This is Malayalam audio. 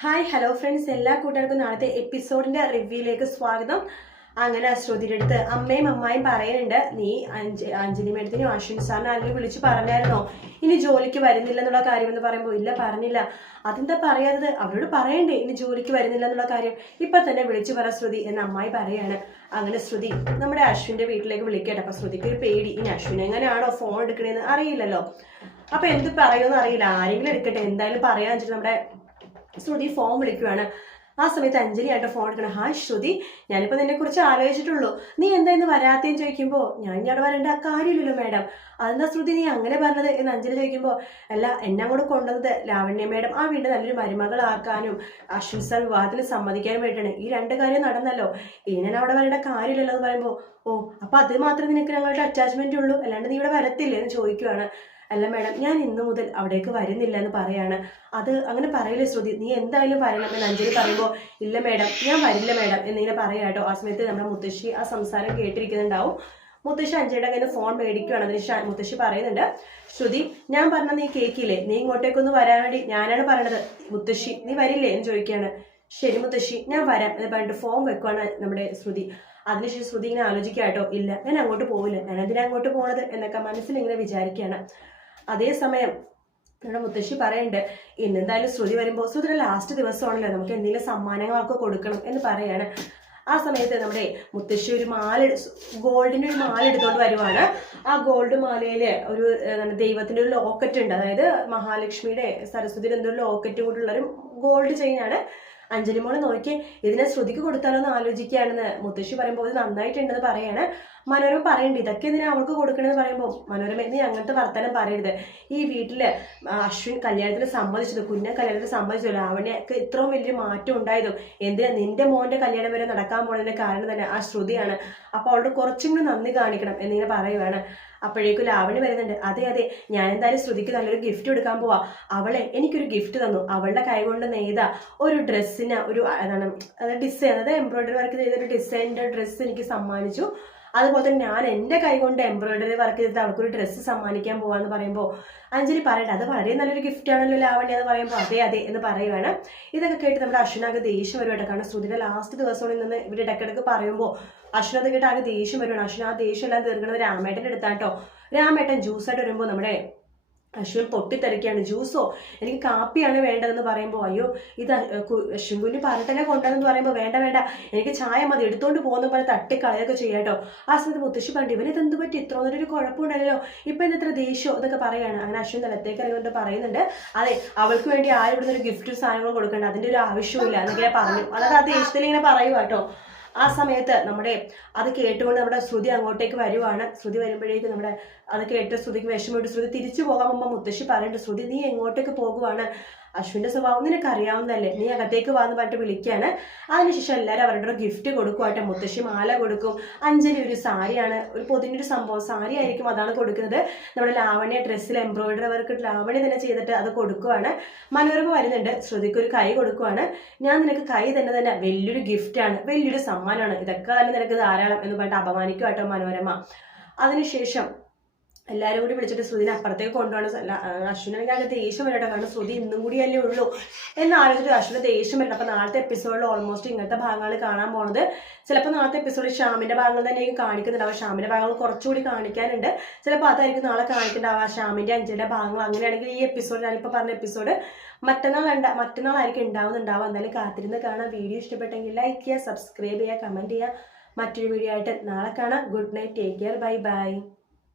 ഹായ് ഹലോ ഫ്രണ്ട്സ്, എല്ലാ കൂട്ടുകാർക്കും നാളത്തെ എപ്പിസോഡിന്റെ റിവ്യൂയിലേക്ക് സ്വാഗതം. അങ്ങനെ ശ്രുതിയുടെ അടുത്ത് അമ്മയും അമ്മായും പറയുന്നുണ്ട്, നീ അഞ്ജലി മേഡത്തിനും അശ്വിൻ സാറിനും ആരെങ്കിലും വിളിച്ച് പറഞ്ഞായിരുന്നോ ഇനി ജോലിക്ക് വരുന്നില്ല എന്നുള്ള കാര്യം എന്ന് പറയുമ്പോൾ ഇല്ല, പറഞ്ഞില്ല. അതെന്താ പറയാത്തത്? അവരോട് പറയണ്ടേ ഇനി ജോലിക്ക് വരുന്നില്ല എന്നുള്ള കാര്യം? ഇപ്പൊ തന്നെ വിളിച്ചു പറ ശ്രുതി എന്ന് അമ്മായി പറയാണ്. അങ്ങനെ ശ്രുതി നമ്മുടെ അശ്വിന്റെ വീട്ടിലേക്ക് വിളിക്കട്ടെ. അപ്പൊ ശ്രുതിക്ക് ഒരു പേടി, ഇനി അശ്വിൻ എങ്ങനെയാണോ ഫോൺ എടുക്കണേന്ന് അറിയില്ലല്ലോ. അപ്പൊ എന്ത് പറയുമെന്ന് അറിയില്ല, ആരെങ്കിലും എടുക്കട്ടെ, എന്തായാലും പറയാൻ വെച്ചിട്ട് നമ്മുടെ ശ്രുതി ഫോൺ വിളിക്കുവാണ്. ആ സമയത്ത് അഞ്ജലി ആയിട്ട് ഫോൺ എടുക്കണം. ഹായ് ശ്രുതി, ഞാനിപ്പോ നിന്നെ കുറിച്ച് ആലോചിച്ചിട്ടുള്ളൂ, നീ എന്താ ഇന്ന് വരാത്തേന്ന് ചോദിക്കുമ്പോ ഞാൻ ഇവിടെ വരേണ്ട കാര്യമില്ലല്ലോ മാഡം. അതെന്താ ശ്രുതി നീ അങ്ങനെ പറഞ്ഞത് എന്ന് അഞ്ജലി ചോദിക്കുമ്പോ, അല്ല എന്നെ അങ്ങോട്ട് കൊണ്ടുവന്നത് ലാവണ്യ മാഡം ആ വീടിന്റെ നല്ലൊരു മരുമകളാക്കാനും അശ്വിൻ സാർ വിവാഹത്തിന് സമ്മതിക്കാനും വേണ്ടിയിട്ടാണ്. ഈ രണ്ട് കാര്യം നടന്നല്ലോ, ഇനി ഞാൻ അവിടെ വരേണ്ട കാര്യമില്ലല്ലോ എന്ന് പറയുമ്പോ, ഓ അപ്പൊ അത് മാത്രമേ നിനക്ക് ഞങ്ങളുടെ അറ്റാച്ച്മെന്റ് ഉള്ളൂ, അല്ലാണ്ട് നീ ഇവിടെ വരത്തില്ലേ എന്ന് ചോദിക്കുവാണ്. അല്ല മാഡം, ഞാൻ ഇന്നു മുതൽ അവിടേക്ക് വരുന്നില്ല എന്ന് പറയാണ്. അത് അങ്ങനെ പറയില്ലേ ശ്രുതി, നീ എന്തായാലും വരണം എന്ന് അഞ്ജലി പറയുമ്പോൾ, ഇല്ല മാഡം ഞാൻ വരില്ല മാഡം എന്നിങ്ങനെ പറയാട്ടോ. ആ സമയത്ത് നമ്മുടെ മുത്തശ്ശി ആ സംസാരം കേട്ടിരിക്കുന്നുണ്ടാവും. മുത്തശ്ശി അഞ്ജലിയുടെ കയ്യിൽ ഫോൺ മേടിക്കുകയാണ്. അതിന് മുത്തശ്ശി പറയുന്നുണ്ട്, ശ്രുതി ഞാൻ പറഞ്ഞ നീ കേക്കില്ലേ, നീ ഇങ്ങോട്ടേക്കൊന്ന് വരാൻ വേണ്ടി ഞാനാണ് പറയണത്. മുത്തശ്ശി നീ വരില്ലേ എന്ന് ചോദിക്കുകയാണ്. ശരി മുത്തശ്ശി ഞാൻ വരാം എന്ന് പറഞ്ഞിട്ട് ഫോൺ വെക്കുവാണ് നമ്മുടെ ശ്രുതി. അതിനുശേഷം ശ്രുതി ഇങ്ങനെ ആലോചിക്കാട്ടോ, ഇല്ല ഞാൻ അങ്ങോട്ട് പോകില്ല, ഞാൻ എന്തിനാ അങ്ങോട്ട് പോണത് എന്നൊക്കെ മനസ്സിൽ ഇങ്ങനെ വിചാരിക്കുകയാണ്. അതേസമയം നമ്മുടെ മുത്തശ്ശി പറയുന്നുണ്ട്, ഇന്നെന്തായാലും ശ്രുതി വരുമ്പോൾ ശ്രുതിയുടെ ലാസ്റ്റ് ദിവസമാണല്ലോ, നമുക്ക് എന്തെങ്കിലും സമ്മാനങ്ങളൊക്കെ കൊടുക്കണം എന്ന് പറയാണ്. ആ സമയത്ത് നമ്മുടെ മുത്തശ്ശി ഒരു ഗോൾഡിന്റെ ഒരു മാല എടുത്തോണ്ട് വരുവാണ്. ആ ഗോൾഡ് മാലയില് ഒരു ദൈവത്തിന്റെ ഒരു ലോക്കറ്റ് ഉണ്ട്, അതായത് മഹാലക്ഷ്മിയുടെ സരസ്വതിയുടെ എന്തോ ലോക്കറ്റ് കൂട്ടുള്ള ഒരു ഗോൾഡ് ചെയിനാണ്. അഞ്ജലി മോളെ നോക്കി, ഇതിനെ ശ്രുതിക്ക് കൊടുത്താലോ എന്ന് ആലോചിക്കുകയാണെന്ന് മുത്തശ്ശി പറയുമ്പോൾ ഇത് നന്നായിട്ടുണ്ടെന്ന് പറയാണ്. മനോരമ പറയണ്ട, ഇതൊക്കെ എന്തിനാ അവൾക്ക് കൊടുക്കണമെന്ന് പറയുമ്പോൾ, മനോരമ നീ അങ്ങനത്തെ വർത്തമാനം പറയരുത്, ഈ വീട്ടില് അശ്വിൻ കല്യാണത്തിന് സമ്മതിച്ചത്, കുഞ്ഞ കല്യാണത്തിന് സമ്മതിച്ചല്ലോ, ലാവണ്യക്ക് ഇത്രയും വലിയ മാറ്റം ഉണ്ടായതും എന്തിനാ നിന്റെ മോന്റെ കല്യാണം വരെ നടക്കാൻ പോണതിന്റെ കാരണം തന്നെ ആ ശ്രുതിയാണ്. അപ്പൊ അവളുടെ കുറച്ചും കൂടി നന്ദി കാണിക്കണം എന്നിങ്ങനെ പറയുവാണ്. അപ്പോഴേക്കും ലാവണ്യ വരുന്നുണ്ട്, അതെ അതെ ഞാൻ എന്തായാലും ശ്രുതിക്ക് നല്ലൊരു ഗിഫ്റ്റ് കൊടുക്കാൻ പോവാ, അവളെ എനിക്കൊരു ഗിഫ്റ്റ് തന്നു, അവളുടെ കൈ കൊണ്ട് നെയ്ത ഒരു ഡ്രസ്സിന് ഒരു ഡിസൈൻ, അതായത് എംബ്രോയിഡറി വർക്ക് ചെയ്തൊരു ഡിസൈനിന്റെ ഡ്രസ്സ് എനിക്ക് സമ്മാനിച്ചു. അതുപോലെ തന്നെ ഞാൻ എൻ്റെ കൈ കൊണ്ട് എംബ്രോയിഡറി വർക്ക് ചെയ്തിട്ട് അവൾക്കൊരു ഡ്രസ്സ് സമ്മാനിക്കാൻ പോവാന്ന് പറയുമ്പോൾ അഞ്ജലി പറയട്ടെ, അത് വളരെ നല്ലൊരു ഗിഫ്റ്റ് ആണല്ലോ ലാവണ്യ എന്ന് പറയുമ്പോൾ അതെ അതെ എന്ന് പറയുവാണ്. ഇതൊക്കെ കേട്ട് നമ്മുടെ അശ്വിനാകെ ദേഷ്യം വരുവായിട്ട്, കാരണം ശ്രുതിയുടെ ലാസ്റ്റ് ദിവസങ്ങളിൽ നിന്ന് ഇവർ ഇടയ്ക്കിടയ്ക്ക് പറയുമ്പോൾ അശ്വിൻ അത് കേട്ട് ആകെ ദേഷ്യം വരുവാണ്. അശ്വിൻ ആ ദേഷ്യം എല്ലാം തീർക്കുന്നത് രാമേട്ടൻ്റെ അടുത്താട്ടോ. രാമേട്ടൻ ജ്യൂസായിട്ട് വരുമ്പോൾ നമ്മുടെ അശ്വിൻ പൊട്ടിത്തെറിക്കുകയാണ്. ജ്യൂസോ, എനിക്ക് കാപ്പിയാണ് വേണ്ടതെന്ന് പറയുമ്പോൾ, അയ്യോ ഇത് അശ്വിൻകുഞ്ഞ് പറഞ്ഞിട്ടന്നെ കൊണ്ടുവന്നെന്ന് പറയുമ്പോൾ, വേണ്ട വേണ്ട എനിക്ക് ചായ മതി, എടുത്തോണ്ട് പോകുന്ന പോലെ തട്ടിക്കളയൊക്കെ ചെയ്യാട്ടോ. ആ സമയത്ത് മുത്തശ്ശി പറഞ്ഞു, ഇവന് ഇതെന്ത് പറ്റി, ഇത്ര ഒരു കുഴപ്പമുണ്ടല്ലോ, ഇപ്പൊ ഇത്ര ദേഷ്യം എന്നൊക്കെ പറയാണ്. അങ്ങനെ അശ്വിൻ നിലത്തേക്ക് ഇറങ്ങിയിട്ട് പറയുന്നുണ്ട്, അതെ അവൾക്ക് വേണ്ടി ആരും ഇവിടുന്ന് ഒരു ഗിഫ്റ്റും സാധനങ്ങളും കൊടുക്കണ്ട, അതിന്റെ ഒരു ആവശ്യമില്ല എന്നൊക്കെ പറഞ്ഞു. അതായത് ആ ദേഷ്യത്തിൽ ഇങ്ങനെ പറയുക കേട്ടോ. ആ സമയത്ത് അത് കേട്ടുകൊണ്ട് നമ്മുടെ ശ്രുതി അങ്ങോട്ടേക്ക് വരുവാണ്. ശ്രുതി വരുമ്പോഴേക്കും അത് കേട്ട് ശ്രുതിക്ക് വിഷമമായിട്ട് ശ്രുതി തിരിച്ചു പോകാൻ മുമ്പ് മുത്തശ്ശി പറയുന്നുണ്ട്, ശ്രുതി നീ എങ്ങോട്ടേക്ക് പോകുവാണ്, അശ്വിന്റെ സ്വഭാവം നിനക്ക് അറിയാവുന്നതല്ലേ, നീ അകത്തേക്ക് വാന്ന് പറഞ്ഞിട്ട് വിളിക്കുകയാണ്. അതിനുശേഷം എല്ലാവരും അവരുടെ ഗിഫ്റ്റ് കൊടുക്കുവാട്ടെ. മുത്തശ്ശി മാല കൊടുക്കും, അഞ്ജലി ഒരു സാരിയാണ്, ഒരു പൊതിഞ്ഞൊരു സംഭവം സാരി ആയിരിക്കും, അതാണ് കൊടുക്കുന്നത്. നമ്മുടെ ലാവണ്യ ഡ്രസ്സിൽ എംബ്രോയിഡറി വർക്ക് ലാവണ്യ തന്നെ ചെയ്തിട്ട് അത് കൊടുക്കുവാണ്. മനോരമ വരുന്നുണ്ട്, ശ്രുതിക്ക് ഒരു കൈ കൊടുക്കുവാണ്. ഞാൻ നിനക്ക് കൈ തന്നെ വലിയൊരു ഗിഫ്റ്റാണ്, വലിയൊരു സമ്മാനമാണ്, ഇതൊക്കെ തന്നെ നിനക്ക് ധാരാളം എന്ന് പറഞ്ഞിട്ട് അപമാനിക്കുവാട്ടോ മനോരമ. അതിനുശേഷം എല്ലാവരും കൂടി വിളിച്ചിട്ട് ശ്രുതിനെ അപ്പുറത്തേക്ക് കൊണ്ടുപോകണം. അശ്വിനാണെങ്കിൽ അങ്ങനെ ദേഷ്യം വരട്ടെ, കാരണം ശ്രുതി ഇന്നും കൂടിയല്ലേ ഉള്ളൂ എന്നാലോചിച്ചിട്ട് അശ്വിന് ദേഷ്യം വരണം. അപ്പൊ നാളത്തെ എപ്പിസോഡിൽ ഓൾമോസ്റ്റ് ഇങ്ങനത്തെ ഭാഗങ്ങൾ കാണാൻ പോണത്. ചിലപ്പോൾ നാളത്തെ എപ്പിസോഡിൽ ഷ്യാമിന്റെ ഭാഗങ്ങൾ തന്നെയായിരിക്കും കാണിക്കുന്നുണ്ടാവും, ഷ്യാമിന്റെ ഭാഗങ്ങൾ കുറച്ചുകൂടി കാണിക്കാനുണ്ട്, ചിലപ്പോൾ അതായിരിക്കും നാളെ കാണിക്കുന്നുണ്ടാവുക, ഷ്യാമിന്റെ അഞ്ജലിയുടെ ഭാഗങ്ങൾ. അങ്ങനെയാണെങ്കിൽ ഈ എപ്പിസോഡ്, ഞാനിപ്പോൾ പറഞ്ഞ എപ്പിസോഡ് മറ്റന്നാളായിരിക്കും ഉണ്ടാവുന്നുണ്ടാവുക. എന്തായാലും കാത്തിരുന്ന് കാണാം. വീഡിയോ ഇഷ്ടപ്പെട്ടെങ്കിൽ ലൈക്ക് ചെയ്യുക, സബ്സ്ക്രൈബ് ചെയ്യുക, കമന്റ് ചെയ്യുക. മറ്റൊരു വീഡിയോ ആയിട്ട് നാളെ കാണാം. Good night, take care, bye bye.